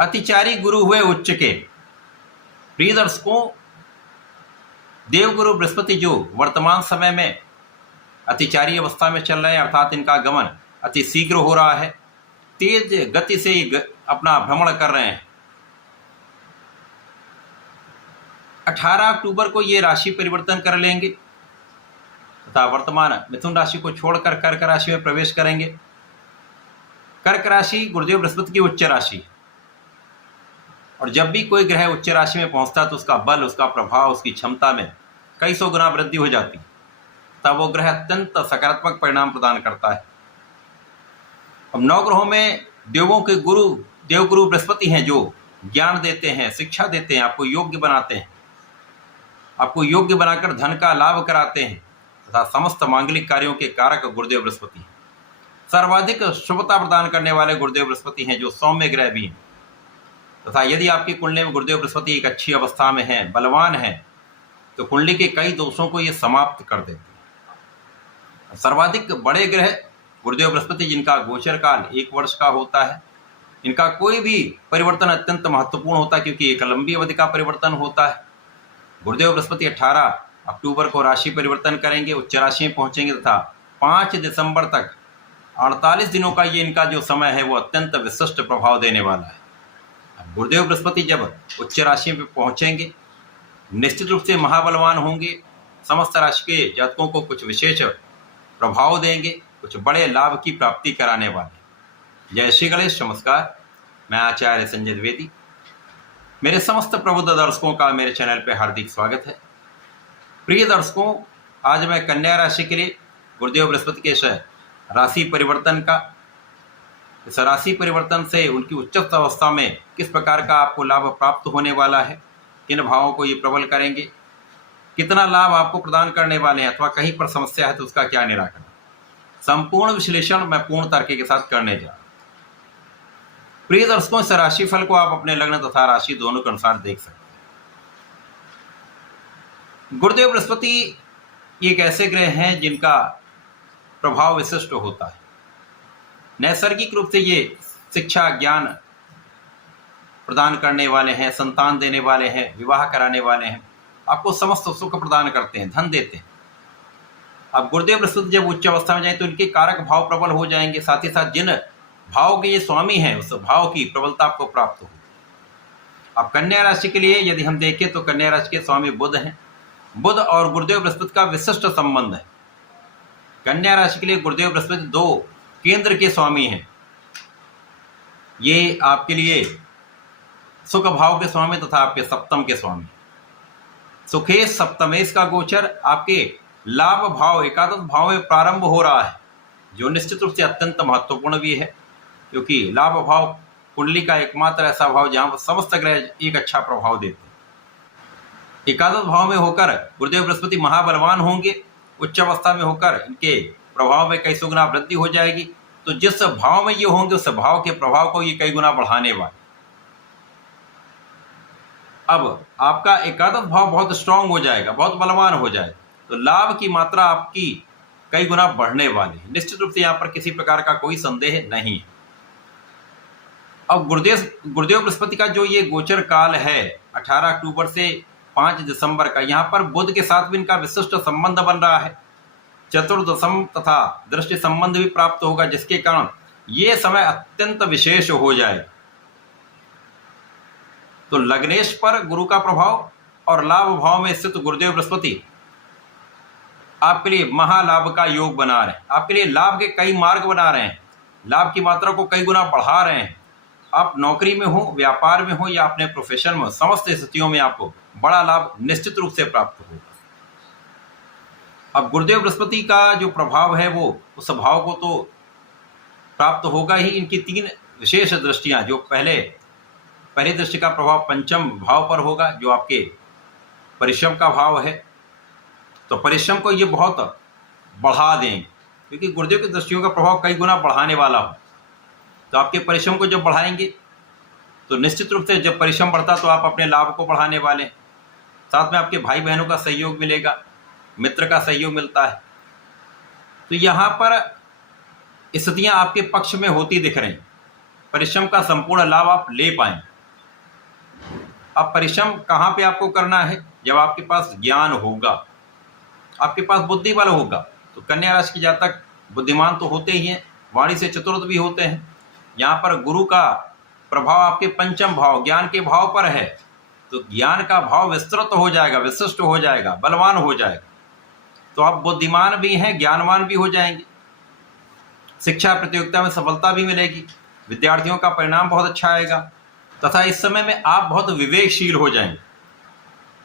अतिचारी गुरु हुए उच्च के। प्रिय दर्शकों, देवगुरु बृहस्पति जो वर्तमान समय में अतिचारी अवस्था में चल रहे हैं, अर्थात इनका गमन अति शीघ्र हो रहा है, तेज गति से अपना भ्रमण कर रहे हैं। 18 अक्टूबर को ये राशि परिवर्तन कर लेंगे तथा वर्तमान मिथुन राशि को छोड़कर कर्क राशि में प्रवेश करेंगे। कर्क राशि गुरुदेव बृहस्पति की उच्च राशि है और जब भी कोई ग्रह उच्च राशि में पहुंचता है तो उसका बल, उसका प्रभाव, उसकी क्षमता में कई सौ गुना वृद्धि हो जाती है, तब वो ग्रह अत्यंत सकारात्मक परिणाम प्रदान करता है। अब 9 ग्रहों में देवों के गुरु देवगुरु बृहस्पति हैं, जो ज्ञान देते हैं, शिक्षा देते हैं, आपको योग्य बनाते हैं, आपको योग्य बनाकर धन का लाभ कराते हैं तथा समस्त मांगलिक कार्यों के कारक गुरुदेव बृहस्पति हैं। सर्वाधिक शुभता प्रदान करने वाले गुरुदेव बृहस्पति हैं, जो सौम्य ग्रह भी हैं तथा यदि आपकी कुंडली में गुरुदेव बृहस्पति एक अच्छी अवस्था में है, बलवान है, तो कुंडली के कई दोषों को ये समाप्त कर देते हैं। सर्वाधिक बड़े ग्रह गुरुदेव बृहस्पति, जिनका गोचर काल 1 वर्ष का होता है, इनका कोई भी परिवर्तन अत्यंत महत्वपूर्ण होता है क्योंकि एक लंबी अवधि का परिवर्तन होता है। गुरुदेव बृहस्पति 18 अक्टूबर को राशि परिवर्तन करेंगे, उच्च राशि में पहुंचेंगे तथा 5 दिसंबर तक 48 दिनों का ये इनका जो समय है वो अत्यंत विशिष्ट प्रभाव देने वाला है। गुरुदेव बृहस्पति जब उच्च राशि में पहुंचेंगे, निश्चित रूप से महाबलवान होंगे, समस्त राशि के जातकों को कुछ विशेष प्रभाव देंगे, कुछ बड़े लाभ की प्राप्ति कराने वाले। जय श्री गणेश, नमस्कार। मैं आचार्य संजय द्विवेदी। मेरे समस्त प्रबुद्ध दर्शकों का मेरे चैनल पर हार्दिक स्वागत है। प्रिय दर्शकों, आज मैं कन्या राशि के लिए गुरुदेव बृहस्पति के राशि परिवर्तन का, इस राशि परिवर्तन से उनकी उच्चतम अवस्था में किस प्रकार का आपको लाभ प्राप्त होने वाला है, किन भावों को ये प्रबल करेंगे, कितना लाभ आपको प्रदान करने वाले हैं, अथवा कहीं पर समस्या है तो उसका क्या निराकरण, संपूर्ण विश्लेषण मैं पूर्ण तर्क के साथ करने जा रहा हूं। प्रिय दर्शकों, इस राशिफल को आप अपने लग्न तथा राशि दोनों के अनुसार देख सकते हैं। गुरुदेव बृहस्पति एक ऐसे ग्रह हैं जिनका प्रभाव विशिष्ट होता है। नैसर्गिक रूप से ये शिक्षा, ज्ञान प्रदान करने वाले हैं, संतान देने वाले हैं, विवाह कराने वाले हैं, आपको समस्त सुख प्रदान करते हैं, धन देते हैं। अब गुरुदेव बृहस्पति जब उच्च अवस्था में जाए तो इनके कारक भाव प्रबल हो जाएंगे, साथ ही साथ जिन भाव के ये स्वामी हैं उस भाव की प्रबलता आपको प्राप्त होगी। अब कन्या राशि के लिए यदि हम देखें तो कन्या राशि के स्वामी बुध हैं। बुध और गुरुदेव बृहस्पति का विशिष्ट संबंध है। कन्या राशि के लिए गुरुदेव बृहस्पति 2 केंद्र के स्वामी हैं। ये आपके लिए सुख भाव के स्वामी तथा आपके सप्तम के स्वामी। सुखेश सप्तमेश का गोचर आपके लाभ भाव, एकादश भाव में प्रारंभ हो रहा है, जो निश्चित रूप से अत्यंत महत्वपूर्ण भी है क्योंकि लाभ भाव कुंडली का एकमात्र ऐसा भाव जहां समस्त ग्रह एक अच्छा प्रभाव देते हैं। एकादश भाव में होकर गुरुदेव बृहस्पति महाबलवान होंगे, उच्च अवस्था में होकर इनके प्रभाव में कई सौ गुना वृद्धि हो जाएगी। तो जिस भाव में ये होंगे उस भाव के प्रभाव को ये कई गुना बढ़ाने वाले। अब आपका एकादश भाव बहुत स्ट्रांग हो जाएगा, बहुत बलवान हो जाएगा, तो लाभ की मात्रा आपकी कई गुना बढ़ने वाली है। निश्चित रूप से यहाँ पर किसी प्रकार का कोई संदेह नहीं है। अब गुरुदेव बृहस्पति का जो ये गोचर काल है 18 अक्टूबर से 5 दिसंबर का, यहाँ पर बुध के साथ भी इनका विशिष्ट संबंध बन रहा है। चतुर्दशम तथा दृष्टि संबंध भी प्राप्त होगा, जिसके कारण ये समय अत्यंत विशेष हो जाएगा। तो लग्नेश पर गुरु का प्रभाव और लाभ भाव में स्थित गुरुदेव बृहस्पति आपके लिए महालाभ का योग बना रहे हैं, आपके लिए लाभ के कई मार्ग बना रहे हैं, लाभ की मात्रा को कई गुना बढ़ा रहे हैं। आप नौकरी में हो, व्यापार में हो या अपने प्रोफेशन में, समस्त स्थितियों में आपको बड़ा लाभ निश्चित रूप से प्राप्त होगा। अब गुरुदेव बृहस्पति का जो प्रभाव है वो उस भाव को तो प्राप्त होगा ही। इनकी 3 विशेष दृष्टियां, जो पहली दृष्टि का प्रभाव पंचम भाव पर होगा, जो आपके परिश्रम का भाव है। तो परिश्रम को ये बहुत बढ़ा देंगे क्योंकि गुरुदेव की दृष्टियों का प्रभाव कई गुना बढ़ाने वाला हो। तो आपके परिश्रम को जब बढ़ाएंगे तो निश्चित रूप से जब परिश्रम बढ़ता तो आप अपने लाभ को बढ़ाने वाले हैं। साथ में आपके भाई बहनों का सहयोग मिलेगा, मित्र का सहयोग मिलता है। तो यहाँ पर स्थितियाँ आपके पक्ष में होती दिख रही। परिश्रम का संपूर्ण लाभ आप ले पाएंगे। अब परिश्रम कहाँ पे आपको करना है? जब आपके पास ज्ञान होगा, आपके पास बुद्धि बल होगा। तो कन्या राशि के जातक बुद्धिमान तो होते ही हैं, वाणी से चतुर्थ भी होते हैं। यहाँ पर गुरु का प्रभाव आपके पंचम भाव ज्ञान के भाव पर है, तो ज्ञान का भाव विस्तृत हो जाएगा, विशिष्ट हो जाएगा, बलवान हो जाएगा। तो आप बुद्धिमान भी हैं, ज्ञानवान भी हो जाएंगे। शिक्षा प्रतियोगिता में सफलता भी मिलेगी, विद्यार्थियों का परिणाम बहुत अच्छा आएगा, तथा इस समय में आप बहुत विवेकशील हो जाएंगे।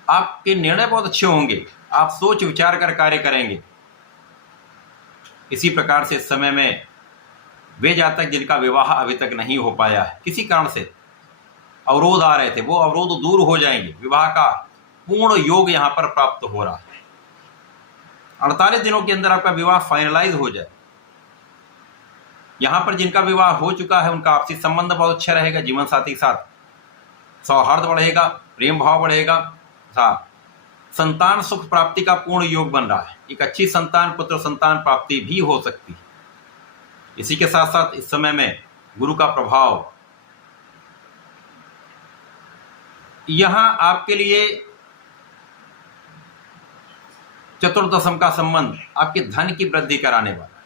आपके निर्णय बहुत अच्छे होंगे, आप सोच विचार कर कार्य करेंगे। इसी प्रकार से इस समय में वे जातक जिनका विवाह अभी तक नहीं हो पाया है, किसी कारण से अवरोध आ रहे थे, वो अवरोध दूर हो जाएंगे। विवाह का पूर्ण योग यहाँ पर प्राप्त हो रहा है। 48 दिनों के अंदर आपका विवाह फाइनलाइज हो जाए। यहाँ पर जिनका विवाह हो चुका है उनका आपसी संबंध बहुत अच्छा रहेगा, जीवन साथी के साथ सौहार्द बढ़ेगा, प्रेम भाव बढ़ेगा, संतान सुख प्राप्ति का पूर्ण योग बन रहा है। एक अच्छी संतान, पुत्र संतान प्राप्ति भी हो सकती है। इसी के साथ साथ इस समय में गुरु का प्रभाव यहां आपके लिए चतुर्दशम का संबंध आपके धन की वृद्धि कराने वाला है।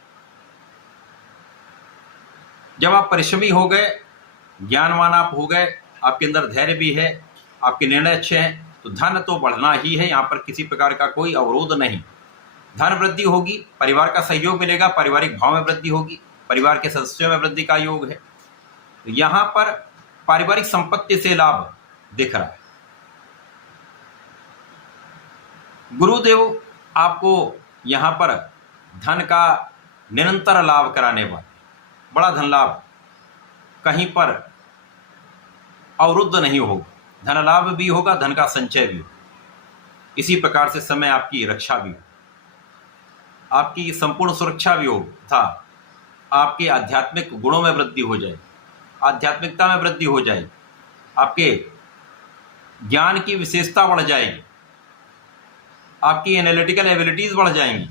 जब आप परिश्रमी हो गए, ज्ञानवान आप हो गए, आपके अंदर धैर्य भी है, आपके निर्णय अच्छे हैं, तो धन तो बढ़ना ही है। यहाँ पर किसी प्रकार का कोई अवरोध नहीं। धन वृद्धि होगी, परिवार का सहयोग मिलेगा, पारिवारिक भाव में वृद्धि होगी, परिवार के सदस्यों में वृद्धि का योग है। तो यहाँ पर पारिवारिक संपत्ति से लाभ दिख रहा है। गुरुदेव आपको यहाँ पर धन का निरंतर लाभ कराने वाले, बड़ा धन लाभ, कहीं पर अवरुद्ध नहीं होगा, धन लाभ भी होगा, धन का संचय भी होगा। इसी प्रकार से समय आपकी रक्षा भी हो, आपकी संपूर्ण सुरक्षा भी हो, तथा आपके आध्यात्मिक गुणों में वृद्धि हो जाए, आध्यात्मिकता में वृद्धि हो जाए, आपके ज्ञान की विशेषता बढ़ जाएगी, आपकी एनालिटिकल एबिलिटीज बढ़ जाएंगी।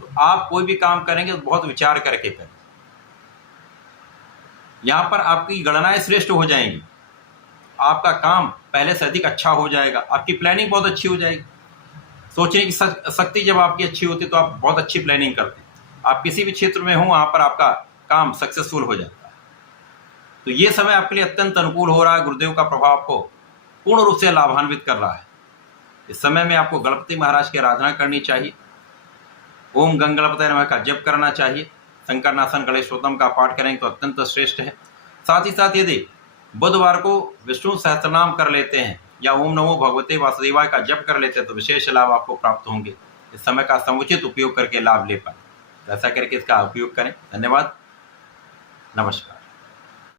तो आप कोई भी काम करेंगे तो बहुत विचार करके करें। यहाँ पर आपकी गणनाएं श्रेष्ठ हो जाएंगी, आपका काम पहले से अधिक अच्छा हो जाएगा, आपकी प्लानिंग बहुत अच्छी हो जाएगी। सोचने की शक्ति जब आपकी अच्छी होती है तो आप बहुत अच्छी प्लानिंग करते हैं। आप किसी भी क्षेत्र में हो वहाँ पर आपका काम सक्सेसफुल हो जाता है। तो ये समय आपके लिए अत्यंत अनुकूल हो रहा है। गुरुदेव का प्रभाव आपको पूर्ण रूप से लाभान्वित कर रहा है। इस समय में आपको गणपति महाराज की आराधना करनी चाहिए, ओम गंगणपतये नमः का जप करना चाहिए, शंकरनाशन गणेश स्तोत्रम का पाठ करेंगे तो अत्यंत श्रेष्ठ है। साथ ही साथ यदि बुधवार को विष्णु सहस्त्रनाम कर लेते हैं या ओम नमो भगवते वासुदेवाय का जप कर लेते हैं तो विशेष लाभ आपको प्राप्त होंगे। इस समय का समुचित उपयोग करके लाभ ले पाए, ऐसा करके इसका उपयोग करें। धन्यवाद, नमस्कार।